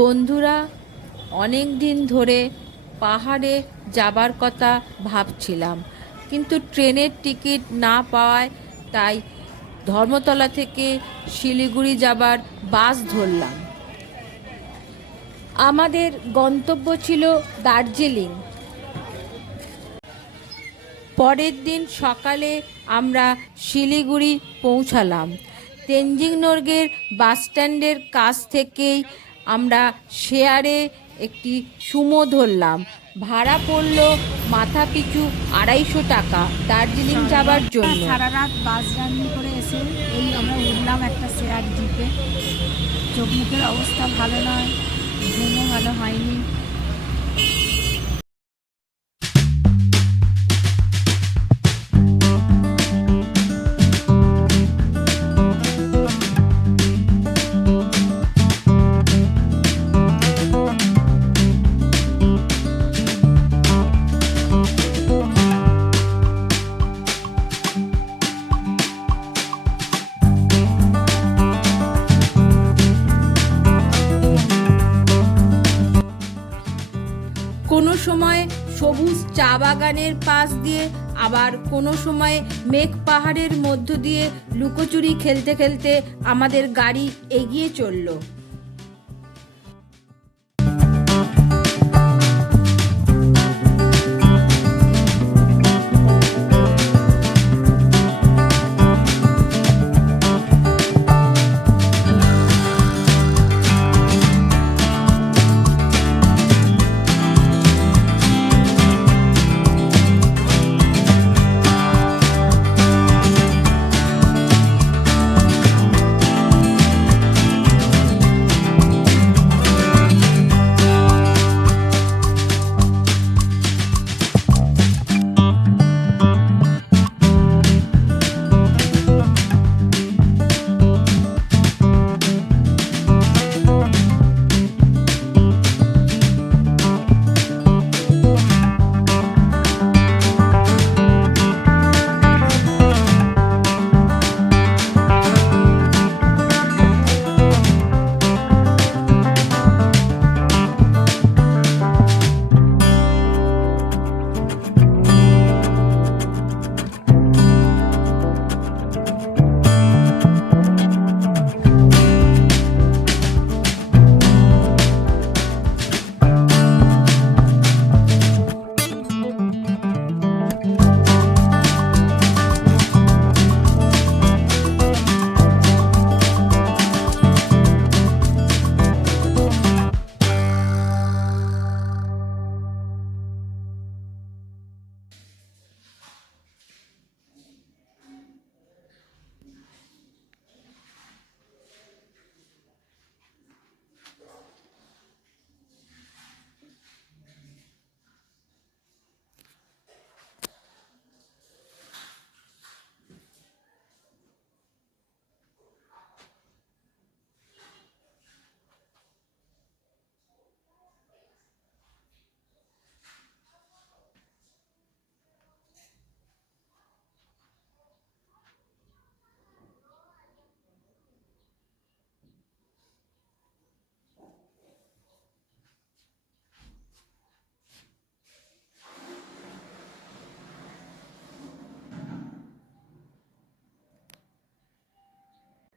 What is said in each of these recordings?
বন্ধুরা, অনেক দিন ধরে পাহাড়ে যাবার কথা ভাবছিলাম, কিন্তু ট্রেনের টিকিট না পাওয়ায় তাই ধর্মতলা থেকে শিলিগুড়ি যাবার বাস ধরলাম। আমাদের গন্তব্য ছিল দার্জিলিং। পরের দিন সকালে আমরা শিলিগুড়ি পৌঁছালাম। তেনজিং নোরগের বাসস্ট্যান্ডের কাছ থেকেই আমরা শেয়ারে একটি সুমো ধরলাম। ভাড়া পড়ল মাথা পিছু 250 টাকা দার্জিলিং যাবার জন্য। সারা রাত বাস জার্নি করে এসে আমরা উঠলাম একটা শেয়ার জিপে। চোখ মুখের অবস্থা ভালো নয়, ঘুমও ভালো হয়নি। কোনো সময় সবুজ চা বাগানের পাশ দিয়ে, আবার কোনো সময় মেঘ পাহাড়ের মধ্য দিয়ে লুকোচুরি খেলতে খেলতে আমাদের গাড়ি এগিয়ে চলল।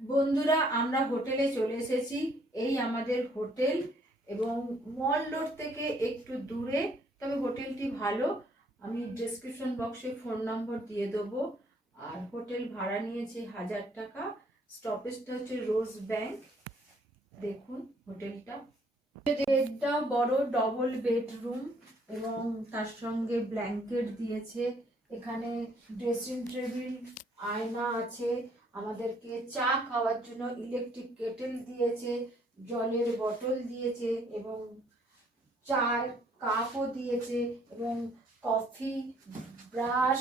বন্ধুরা, আমরা হোটেলে চলে এসেছি। এই আমাদের হোটেল, এবং মল রোড থেকে একটু দূরে হোটেলটি ভালো, আমি ডেসক্রিপশন বক্সে ফোন নম্বর দিয়ে দেবো। আর হোটেল ভাড়া নিয়েছে 1000 টাকা। স্টপেজটা হচ্ছে রোজ ব্যাংক। দেখুন হোটেলটা, বেডটাও বড়, ডবল বেডরুম এবং তার সঙ্গে ব্ল্যাঙ্কেট দিয়েছে। এখানে ড্রেসিং টেবিল, আয়না আছে, আমাদেরকে চা খাওয়ার জন্য ইলেকট্রিক কেটেল দিয়েছে, জলের বোতল দিয়েছে এবং চার কাপও দিয়েছে এবং কফি, ব্রাশ,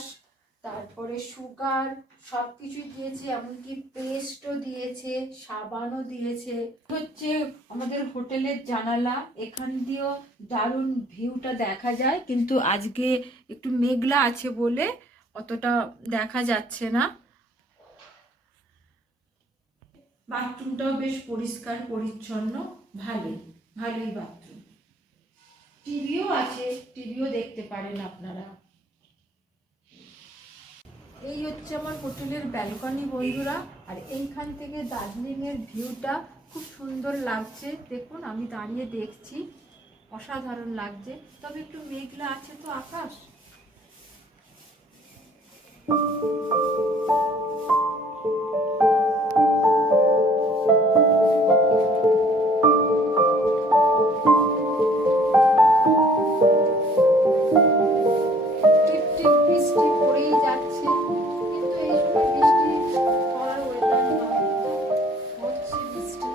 তারপরে সুগার সব কিছুই দিয়েছে, এমনকি পেস্টও দিয়েছে, সাবানও দিয়েছে। হচ্ছে আমাদের হোটেলের জানালা, এখান দিয়েও দারুণ ভিউটা দেখা যায়, কিন্তু আজকে একটু মেঘলা আছে বলে অতটা দেখা যাচ্ছে না। বাথরুমটাও বেশ পরিষ্কার পরিচ্ছন্ন, ভালোই ভালোই বাথরুম। টিভিও আছে, টিভিও দেখতে পারেন আপনারা। এই হচ্ছে আমার হোটেলের ব্যালকনি বন্ধুরা, আর এইখান থেকে দার্জিলিংয়ের ভিউটা খুব সুন্দর লাগছে। দেখুন আমি দাঁড়িয়ে দেখছি, অসাধারণ লাগছে, তবে একটু মেঘলা আছে তো আকাশ। বৃষ্টি পড়েই যাচ্ছে, কিন্তু এই সময় বৃষ্টি পড়ার ওয়েদার নয়, হচ্ছে বৃষ্টি।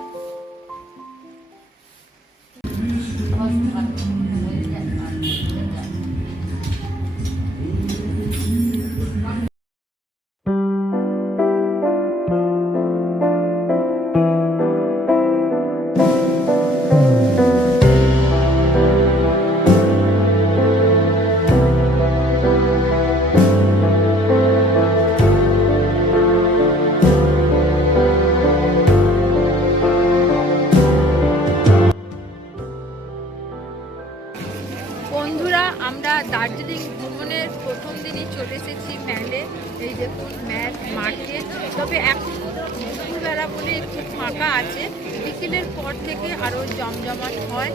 বন্ধুরা, আমরা দার্জিলিং ভ্রমণের প্রথম দিনই চলে এসেছি ম্যালে। এই দেখুন ম্যাল মার্কেট, তবে এখন দুপুরবেলা বলে একটু ফাঁকা আছে, বিকেলের পর থেকে আরও জমজমাট হয়।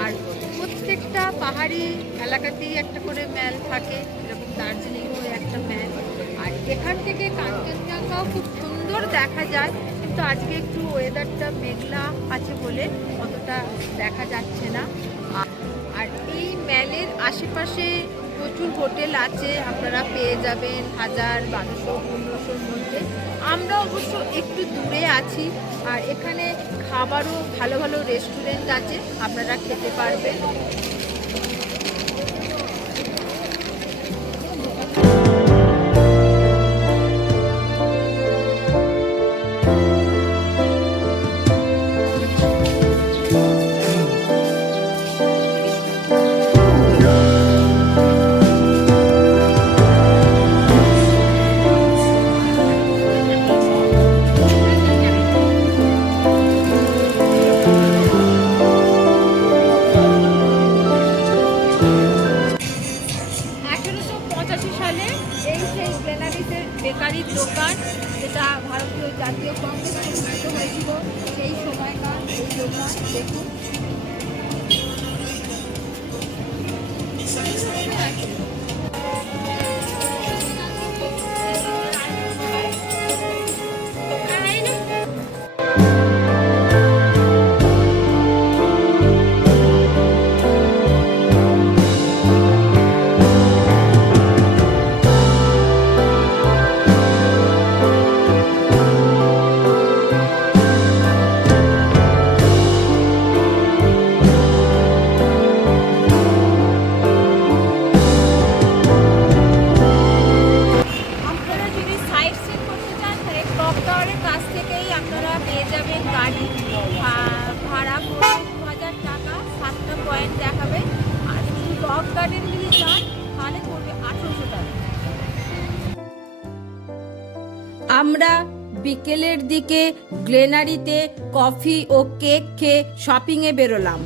আর প্রত্যেকটা পাহাড়ি এলাকাতেই একটা করে ম্যাল থাকে, এরকম দার্জিলিংও একটা ম্যাল। আর এখান থেকে কাঞ্চনজঙ্ঘাও খুব সুন্দর দেখা যায়, কিন্তু আজকে একটু ওয়েদারটা মেঘলা আছে বলে অতটা দেখা যাচ্ছে না। আর এই ম্যালের আশেপাশে প্রচুর হোটেল আছে, আপনারা পেয়ে যাবেন 1000, 1200, 1500-র মধ্যে। আমরা অবশ্য একটু দূরে আছি, আর এখানে খাবারও ভালো ভালো রেস্টুরেন্ট আছে, আপনারা খেতে পারবেন। বেকারির দোকান, যেটা ভারতীয় জাতীয় কংগ্রেস প্রতিষ্ঠিত হয়েছিল সেই সময়কার এই দোকান। দেখুন ভাড়া পড়বে 2000 টাকা, 7টা পয়েন্ট দেখাবে। আর যদি রক গার্ডেন যদি যান তাহলে পড়বে 1800 টাকা। আমরা বিকেলের দিকে গ্লেনারিতে কফি ও কেক খেয়ে শপিংয়ে বেরোলাম।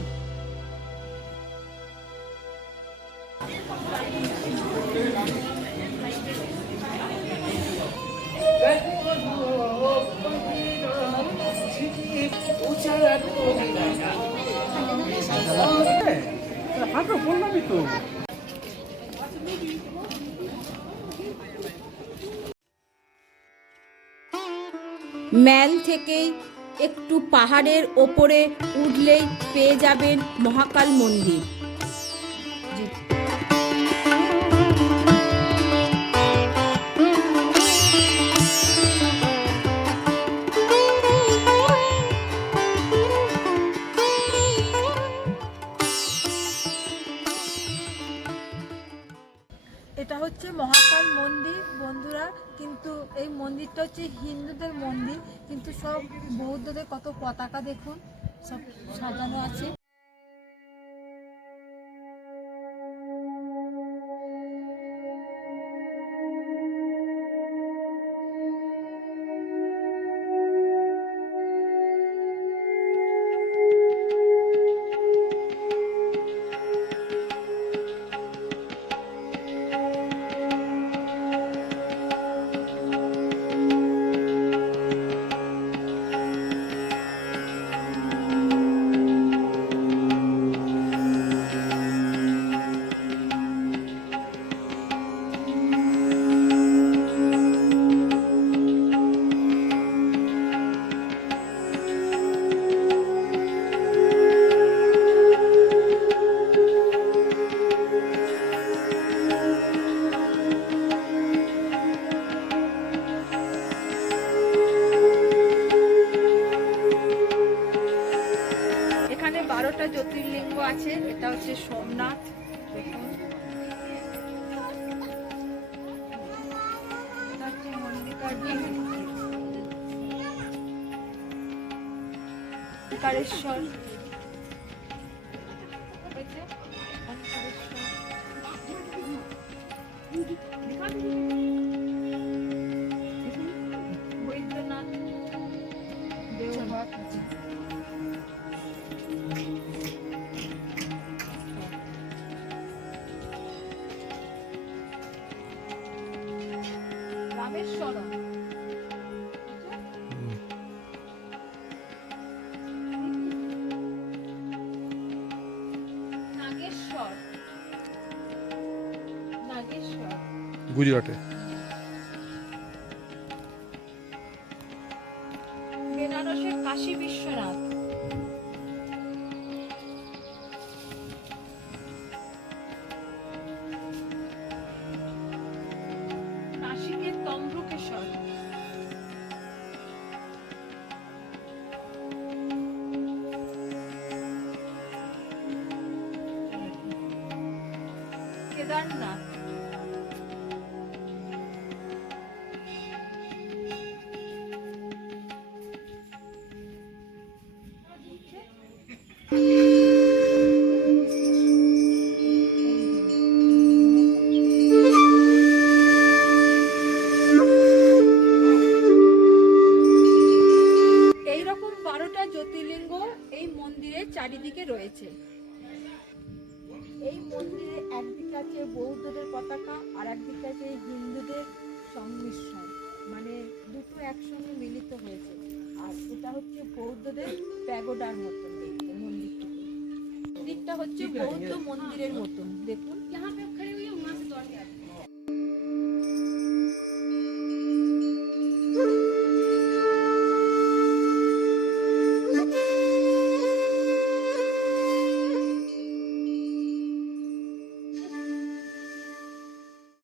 বললামই তো ম্যাল থেকেই একটু পাহাড়ের ওপরে উঠলেই পেয়ে যাবেন মহাকাল মন্দির। এটা হচ্ছে মহাকাল মন্দির বন্ধুরা, কিন্তু এই মন্দিরটা হচ্ছে হিন্দুদের মন্দির, কিন্তু সব বৌদ্ধদের কত পতাকা দেখুন সব সাজানো আছে। এখানে 12টা জ্যোতির্লিঙ্গ আছে। এটা হচ্ছে সোমনাথ, দেখুন এটা হচ্ছে মল্লিকার্জুন, ওঙ্কারেশ্বর, বৈদ্যনাথ, দেওঘর আছে। রামেশ্বরম, নাগেশ্বর, গুজরাটে। বেনারসের কাশী বিশ্বনাথ, নাসিকের তম্রকেশ্বর, কেদারনাথ, এইরকম 12টা জ্যোতির্লিঙ্গ এই মন্দিরের চারিদিকে রয়েছে। এই মন্দিরে একদিকে আছে বৌদ্ধদের পতাকা আর একদিকে আছে হিন্দুদের সংমিশ্রণ, মানে দুটো একসঙ্গে মিলিত হয়েছে। আর এটা হচ্ছে বৌদ্ধদের প্যাগোডার মতন দেখতে মন্দিরটা। মন্দিরটা হচ্ছে বৌদ্ধ মন্দিরের মতন, দেখুন